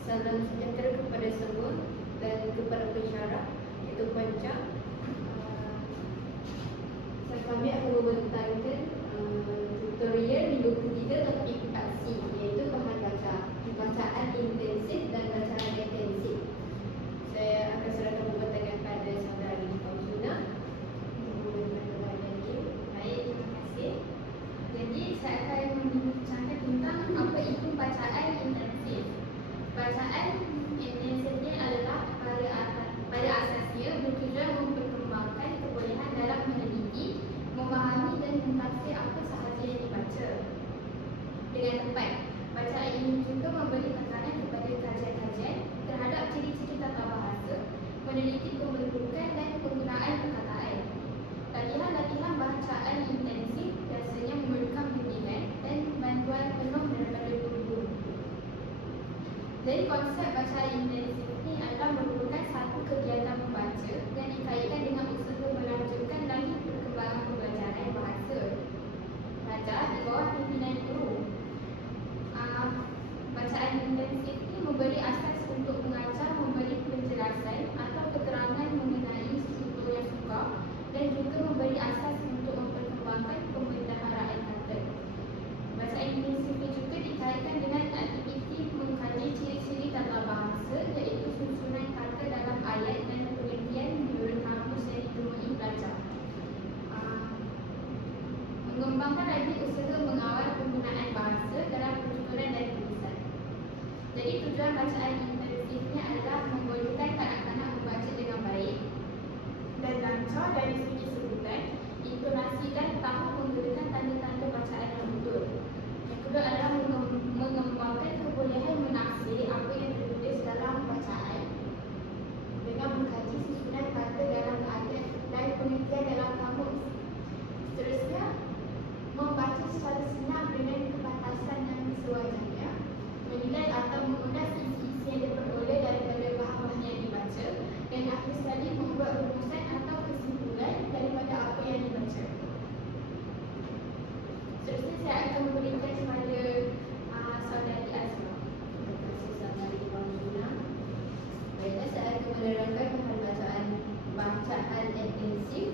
Salam sejahtera kepada semua dan kepada pensyarah, iaitu Panca. Kami akan membentangkan tutorial minggu ketiga topik aksi, iaitu bahan baca, bacaan intensif dan bacaan intensif. Saya akan serahkan pembentangan pada saudari Fauzuna. Baik, terima kasih. Jadi saya akan membincangkan tentang apa itu bacaan intensif. Bacaan intensif ini adalah pada asasnya bertujuan memperkembangkan kebolehan dalam meneliti, memahami dan mentafsir apa sahaja yang dibaca dengan tepat. Bacaan ini juga memberi tekanan kepada kajian-kajian terhadap ciri-ciri tata bahasa, meneliti pembentukan dan penggunaan perkataan. Latihan-latihan bacaan intensif biasanya memerlukan bimbingan dan bantuan penuh daripada guru. Jadi konsep bacaan intensif ini adalah merupakan satu kegiatan membaca yang dikaitkan dengan usaha melanjutkan lagi perkembangan pembelajaran bahasa. Belajar di bawah pimpinan guru. Bacaan intensif ini memberi asas untuk mengajar memberi penjelasan atau keterangan mengenai sesuatu yang sukar dan juga memberi asas untuk memperkembangkan pembendaharaan kata. Bacaan intensif ini juga dikaitkan dengan aktiviti mengkaji ciri-ciri tata bahasa, iaitu susunan kata dalam ayat dan pengertian menurut kamus yang ditemui pelajar. Mengembangkan lagi usaha mengawal penggunaan bahasa dalam pertuturan dan tulisan. Jadi tujuan bacaan intensifnya adalah membolehkan kanak-kanak membaca dengan baik dan lancar dari segi sebutan, intonasi dan tahu menggunakan tanda-tanda bacaan yang betul. Yang kedua adalah mengembangkan kebolehan menafsir apa yang tertulis dalam bacaan dengan mengkaji susunan kata dalam ayat dan pengertian dalam kamus. Seterusnya, membaca secara senang dengan kebatasan yang sewajarnya, menilai atau mengulas isi-isi yang diperoleh daripada bahan-bahan yang dibaca, dan akhir sekali membuat rumusan atau kesimpulan daripada apa yang dibaca. Seterusnya saya akan memberikan kepada saudari Azma. Terima kasih saudari Fauzuna. Baiklah, saya akan menerangkan bahan bacaan intensif.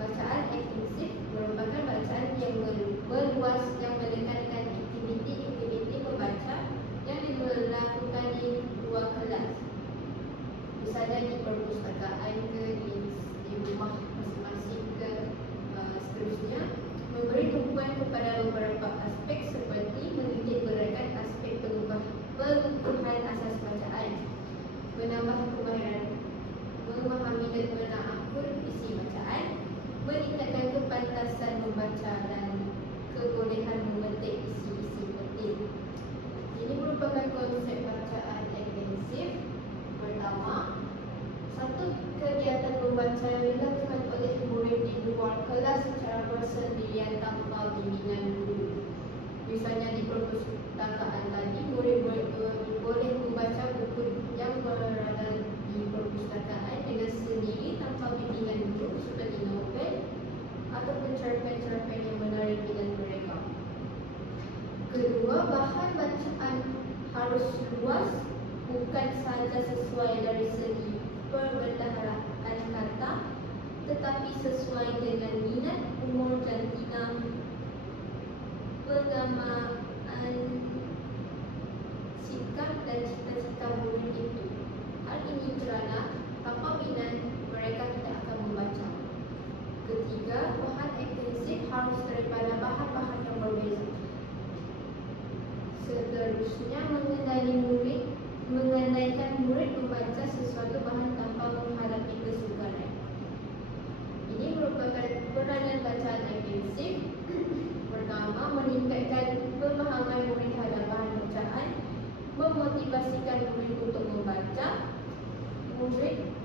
Bacaan intensif merupakan bacaan yang meluas yang menekankan aktiviti membaca yang dilakukan di luar kelas, misalnya di perpustakaan ke di rumah masing-masing ke seterusnya, memberi tumpuan kepada beberapa aspek seperti menitik beratkan aspek pengukuhan asas bacaan, menambah kemahiran memahami dan menaakur isi bacaan, meningkatkan kepantasan membaca dan kebolehan memetik isi-isi penting. Ini merupakan konsep bacaan intensif. Pertama, satu kegiatan membaca yang dilakukan oleh murid di luar kelas secara bersendirian tanpa bimbingan guru. Misalnya di perpustakaan tadi, murid boleh membaca buku yang berada di perpustakaan dengan sendiri tanpa bimbingan guru seperti novel ataupun cerpen-cerpen yang menarik dengan mereka. Kedua, bahan bacaan harus luas, bukan sahaja sesuai dari segi perbendaharaan kata, tetapi sesuai dengan minat, umur, jantina, pengamaan, sikap dan cita-cita murid itu. Hal ini kerana tanpa minat mereka tidak akan membaca. Ketiga, bahan intensif harus daripada bahan-bahan yang berbeza. Seterusnya, mengendalikan murid membaca sesuatu bahan tanpa menghadapi kesukaran. Ini merupakan peranan bacaan intensif. Pertama, meningkatkan pemahaman murid terhadap bahan bacaan, memotivasikan murid untuk membaca,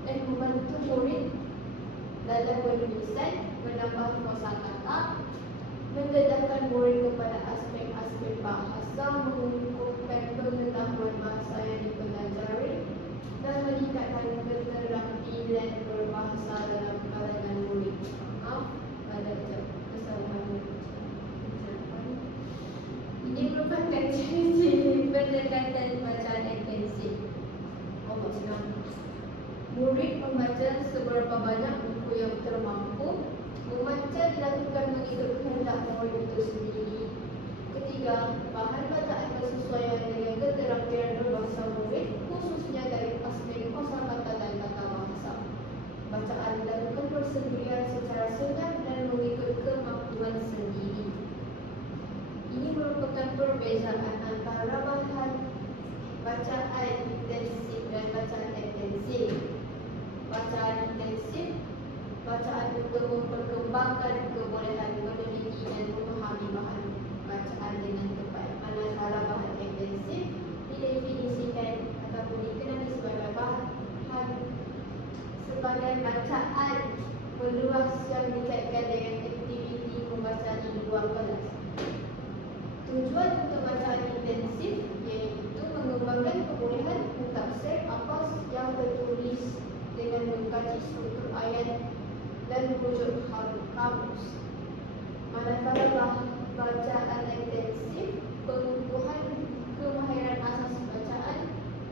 dan membantu murid dalam penulisan, menambah kosakata, mendedahkan murid kepada aspek-aspek bahasa, mengukuhkan pengetahuan bahasa yang dipelajari, dan meningkatkan keterampilan berbahasa dalam kalangan murid. Maaf, ada kesalahan. Ini merupakan ciri-ciri pendekatan bacaan intensif. murid membaca seberapa banyak buku yang termampu. Membaca dilakukan mengikut kehendak murid itu sendiri. Ketiga, bahan bacaan bersesuaian dengan keterampilan berbahasa murid, khususnya dari aspek kosakata dan tata bahasa. Bacaan dilakukan bersendirian secara senyap dan mengikut kemampuan sendiri. Ini merupakan perbezaan antara bahan bacaan intensif dan bacaan intensif. Bacaan intensif, bacaan untuk memperkembangkan kebolehan meneliti dan memahami bahan bacaan dengan tepat. Manakala bahan intensif didefinisikan ataupun dikenali sebagai bahan sebagai bacaan meluas yang dikaitkan dengan aktiviti membaca di luar kelas. Tujuan untuk bacaan intensif iaitu mengembangkan kebolehan mentafsir apa yang tertulis dengan mengkaji struktur ayat dan rujuk kamus. Manakala bacaan intensif, pengukuhan kemahiran asas bacaan,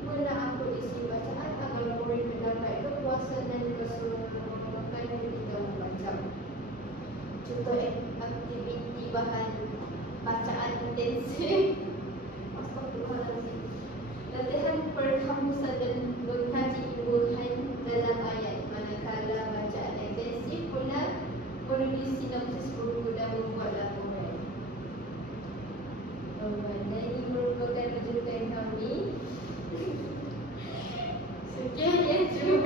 menakut isi bacaan agar murid mendapat kepuasan dan keseluruhan ketika membaca. Contoh aktiviti bahan bacaan intensif. Astagfirullahaladzim. Latihan perkamusan dan mengkaji imbuhan dalam ayat. Manakala bacaan intensif pula menulis sinopsis